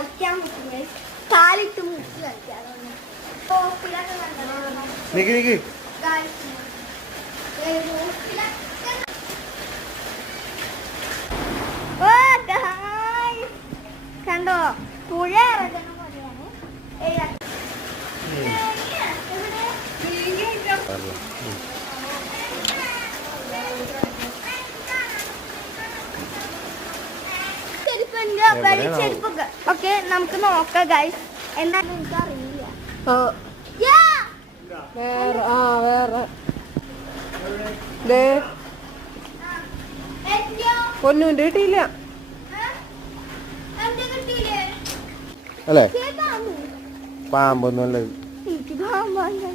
കളിക്കാൻ പറ്റും. കാലിട്ട് മുട്ടി കളിക്കാം. കണ്ടോ പുഴ ഇറങ്ങുന്ന പോലെയാണ്. ചെരുപ്പൊക്കെ ഓക്കെ നമുക്ക് നോക്കാം ഗൈസ്. എന്താണെന്ന് എനിക്ക് അറിയില്ല. പൊന്നുന്റെ കിട്ടിയില്ല അല്ലേ? പാമ്പൊന്നുമല്ല. എനിക്ക് പാമ്പാണ്.